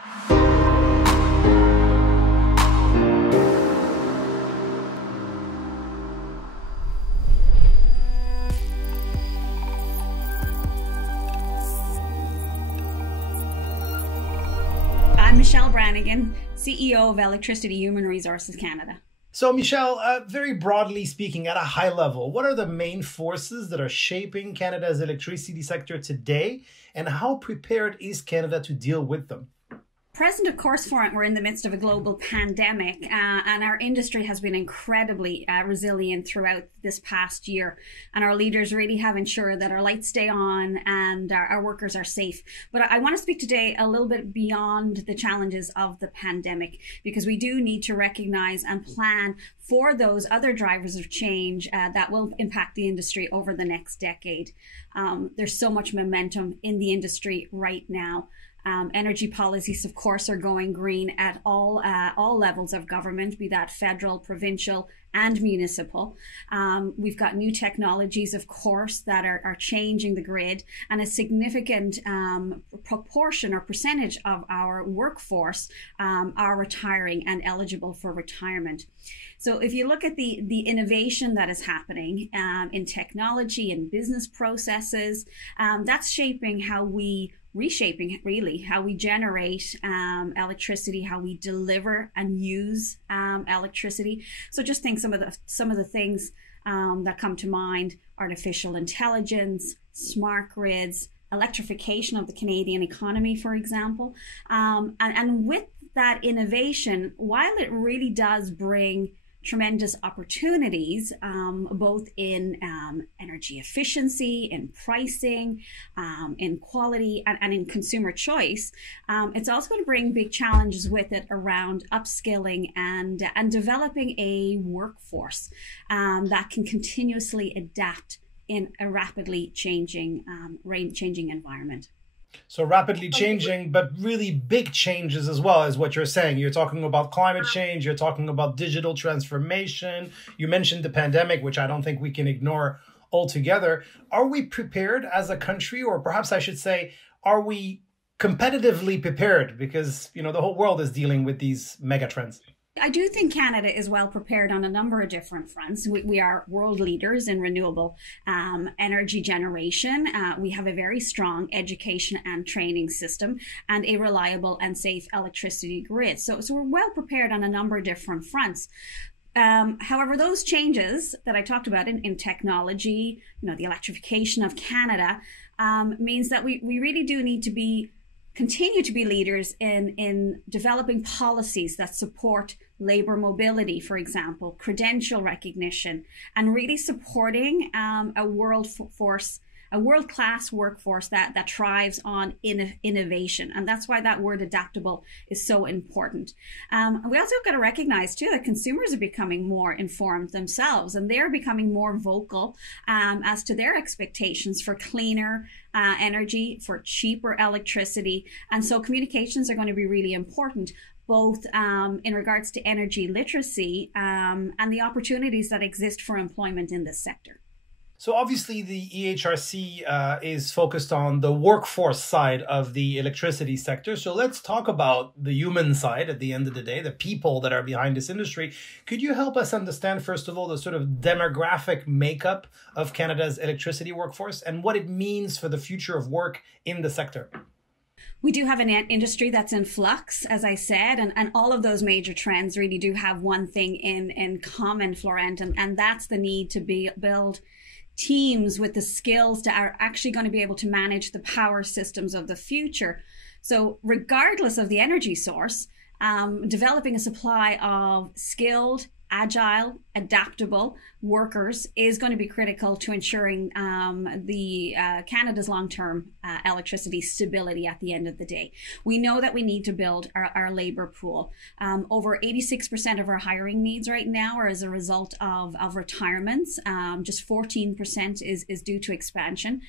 I'm Michelle Branigan, CEO of Electricity Human Resources Canada. So, Michelle, very broadly speaking, at a high level, what are the main forces that are shaping Canada's electricity sector today, and how prepared is Canada to deal with them? Present, of course, we're in the midst of a global pandemic, and our industry has been incredibly resilient throughout this past year. And our leaders really have ensured that our lights stay on and our workers are safe. But I want to speak today a little bit beyond the challenges of the pandemic, because we do need to recognize and plan for those other drivers of change that will impact the industry over the next decade. There's so much momentum in the industry right now. Energy policies, of course, are going green at all levels of government, be that federal, provincial, and municipal. We've got new technologies, of course, that are changing the grid, and a significant proportion or percentage of our workforce are retiring and eligible for retirement. So if you look at the innovation that is happening in technology and business processes, that's shaping reshaping really how we generate electricity, how we deliver and use electricity. So just think some of the things that come to mind: artificial intelligence, smart grids, electrification of the Canadian economy, for example. And with that innovation, while it really does bring tremendous opportunities, both in energy efficiency, in pricing, in quality, and in consumer choice, it's also going to bring big challenges with it around upskilling and developing a workforce that can continuously adapt in a rapidly changing environment. So rapidly changing, but really big changes as well, is what you're saying. You're talking about climate change, you're talking about digital transformation. You mentioned the pandemic, which I don't think we can ignore altogether. Are we prepared as a country, or perhaps I should say, are we competitively prepared? Because, the whole world is dealing with these mega trends. I do think Canada is well prepared on a number of different fronts. We are world leaders in renewable energy generation. We have a very strong education and training system and a reliable and safe electricity grid. So we're well prepared on a number of different fronts. However, those changes that I talked about in technology, the electrification of Canada, means that we really do need to continue to be leaders in developing policies that support labor mobility, for example, credential recognition, and really supporting a world-class workforce that thrives on innovation. And that's why that word adaptable is so important. We also got to recognize too that consumers are becoming more informed themselves, and they're becoming more vocal as to their expectations for cleaner energy, for cheaper electricity. And so communications are going to be really important, both in regards to energy literacy and the opportunities that exist for employment in this sector. So obviously the EHRC is focused on the workforce side of the electricity sector. So let's talk about the human side at the end of the day, the people that are behind this industry. Could you help us understand, first of all, the sort of demographic makeup of Canada's electricity workforce and what it means for the future of work in the sector? We do have an industry that's in flux, as I said, and all of those major trends really do have one thing in common, Florent, and that's the need to build teams with the skills that are actually going to be able to manage the power systems of the future. So regardless of the energy source, developing a supply of skilled, agile, adaptable workers is going to be critical to ensuring Canada's long-term electricity stability at the end of the day. We know that we need to build our labor pool. Over 86% of our hiring needs right now are as a result of retirements. Just 14% is due to expansion.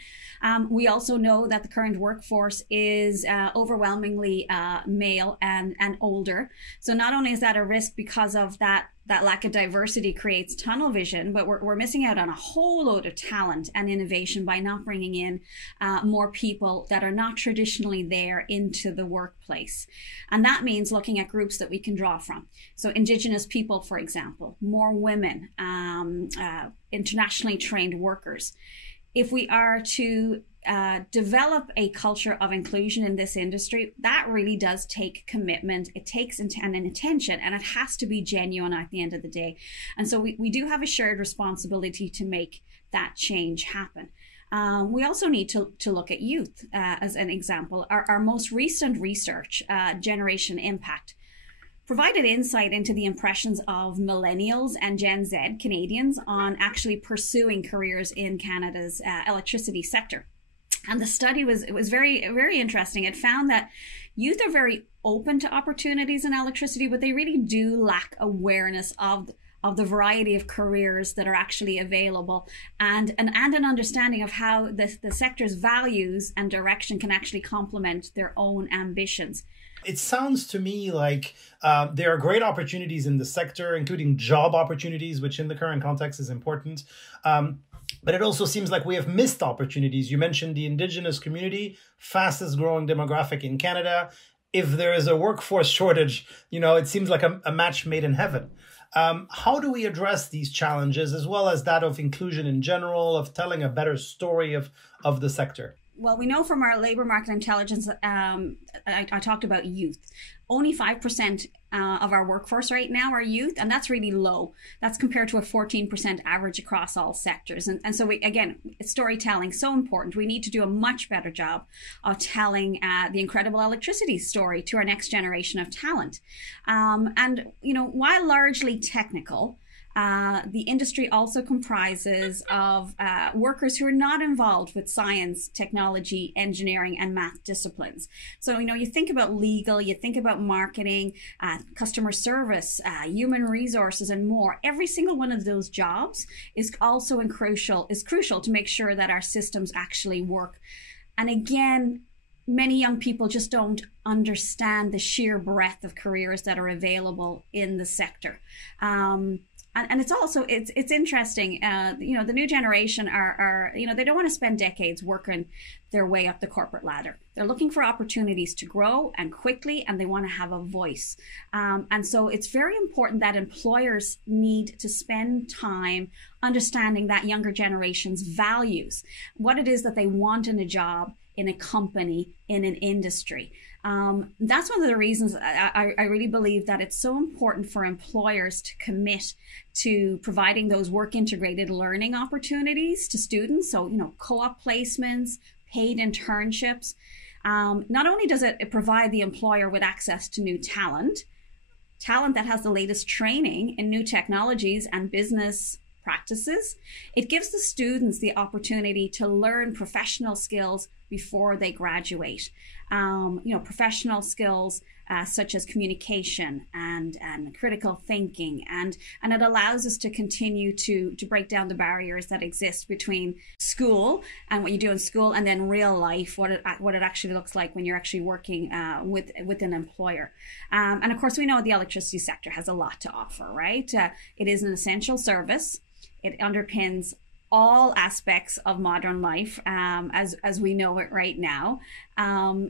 We also know that the current workforce is overwhelmingly male and older. So not only is that a risk because of that that lack of diversity creates tunnel vision, but we're missing out on a whole load of talent and innovation by not bringing in more people that are not traditionally there into the workplace. And that means looking at groups that we can draw from. So Indigenous people, for example, more women, internationally trained workers. If we are to develop a culture of inclusion in this industry, that really does take commitment. It takes an intention, and it has to be genuine at the end of the day. And so we do have a shared responsibility to make that change happen. We also need to look at youth as an example. Our most recent research, Generation Impact, provided insight into the impressions of millennials and Gen Z Canadians on actually pursuing careers in Canada's electricity sector. And the study was very, very interesting. It found that youth are very open to opportunities in electricity, but they really do lack awareness of the variety of careers that are actually available, and an understanding of how the sector's values and direction can actually complement their own ambitions. It sounds to me like there are great opportunities in the sector, including job opportunities, which in the current context is important. But it also seems like we have missed opportunities. You mentioned the Indigenous community, fastest growing demographic in Canada. If there is a workforce shortage, it seems like a match made in heaven. How do we address these challenges, as well as that of inclusion in general, of telling a better story of the sector? Well, we know from our labor market intelligence, I talked about youth. Only 5% of our workforce right now are youth, and that's really low. That's compared to a 14% average across all sectors. And so, storytelling is so important. We need to do a much better job of telling the incredible electricity story to our next generation of talent. While largely technical, the industry also comprises of workers who are not involved with science, technology, engineering, and math disciplines. So, you think about legal, you think about marketing, customer service, human resources, and more. Every single one of those jobs is also crucial to make sure that our systems actually work. And again, many young people just don't understand the sheer breadth of careers that are available in the sector. And it's also, it's interesting, the new generation are they don't want to spend decades working their way up the corporate ladder. They're looking for opportunities to grow and quickly, and they want to have a voice. And so it's very important that employers need to spend time understanding that younger generation's values, what it is that they want in a job, in a company, in an industry. That's one of the reasons I really believe that it's so important for employers to commit to providing those work integrated learning opportunities to students. So, co-op placements, paid internships. Not only does it provide the employer with access to new talent that has the latest training in new technologies and business practices, it gives the students the opportunity to learn professional skills before they graduate. Professional skills such as communication and critical thinking, and it allows us to continue to break down the barriers that exist between school and what you do in school and then real life, what it actually looks like when you're actually working with an employer. And of course, we know the electricity sector has a lot to offer, right? It is an essential service. It underpins all aspects of modern life as we know it right now.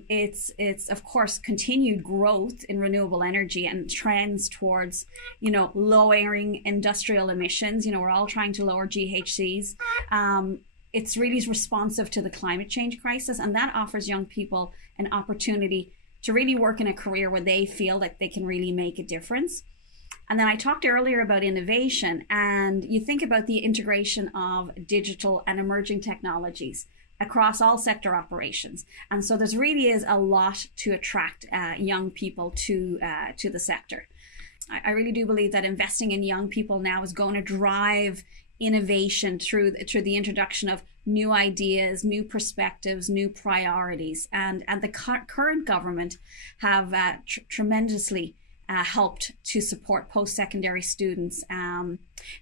It's of course continued growth in renewable energy and trends towards lowering industrial emissions. We're all trying to lower GHGs. It's really responsive to the climate change crisis, and that offers young people an opportunity to really work in a career where they feel that they can really make a difference. And then I talked earlier about innovation, and you think about the integration of digital and emerging technologies across all sector operations. And so there really is a lot to attract young people to the sector. I really do believe that investing in young people now is going to drive innovation through the introduction of new ideas, new perspectives, new priorities. And the current government have tremendously helped to support post-secondary students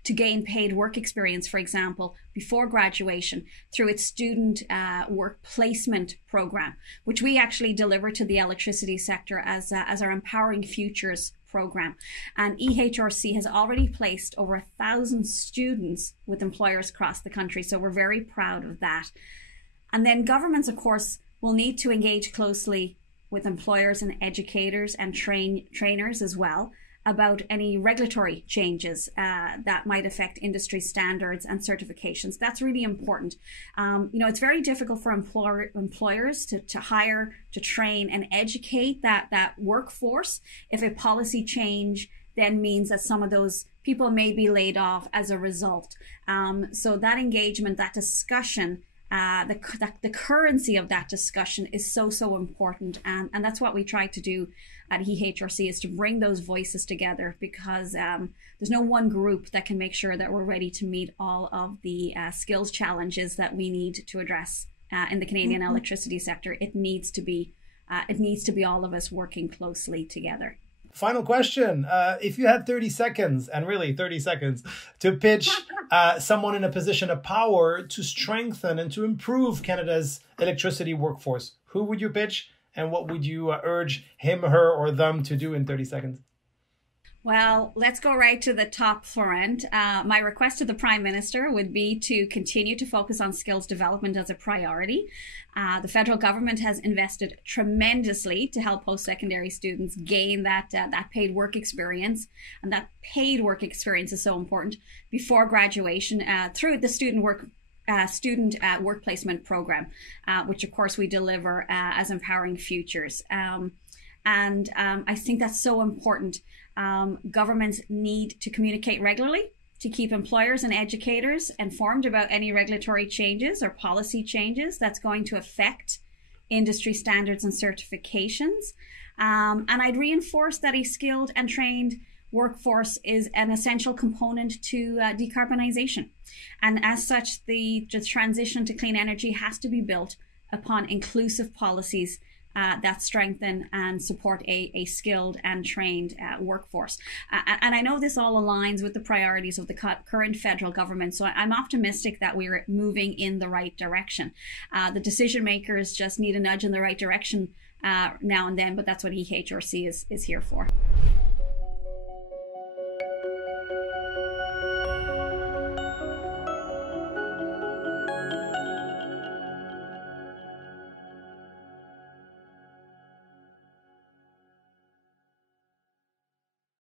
to gain paid work experience, for example, before graduation through its student work placement program, which we actually deliver to the electricity sector as our Empowering Futures program. And EHRC has already placed over 1,000 students with employers across the country. So we're very proud of that. And then governments, of course, will need to engage closely with employers and educators and trainers as well about any regulatory changes that might affect industry standards and certifications. That's really important. It's very difficult for employers to hire, to train and educate that workforce if a policy change then means that some of those people may be laid off as a result. So that engagement, that discussion, the currency of that discussion is so important, and that's what we try to do at EHRC, is to bring those voices together, because there's no one group that can make sure that we're ready to meet all of the skills challenges that we need to address in the Canadian electricity sector. It needs to be all of us working closely together. Final question. If you had 30 seconds, and really 30 seconds, to pitch someone in a position of power to strengthen and to improve Canada's electricity workforce, who would you pitch, and what would you urge him, her, or them to do in 30 seconds? Well, let's go right to the top, Florent. My request to the Prime Minister would be to continue to focus on skills development as a priority. The federal government has invested tremendously to help post-secondary students gain that paid work experience. And that paid work experience is so important before graduation through the student work placement program, which of course we deliver as Empowering Futures. I think that's so important. Governments need to communicate regularly to keep employers and educators informed about any regulatory changes or policy changes that's going to affect industry standards and certifications. And I'd reinforce that a skilled and trained workforce is an essential component to decarbonization. And as such, the transition to clean energy has to be built upon inclusive policies that strengthen and support a skilled and trained workforce. And I know this all aligns with the priorities of the current federal government, so I'm optimistic that we're moving in the right direction. The decision makers just need a nudge in the right direction now and then, but that's what EHRC is here for.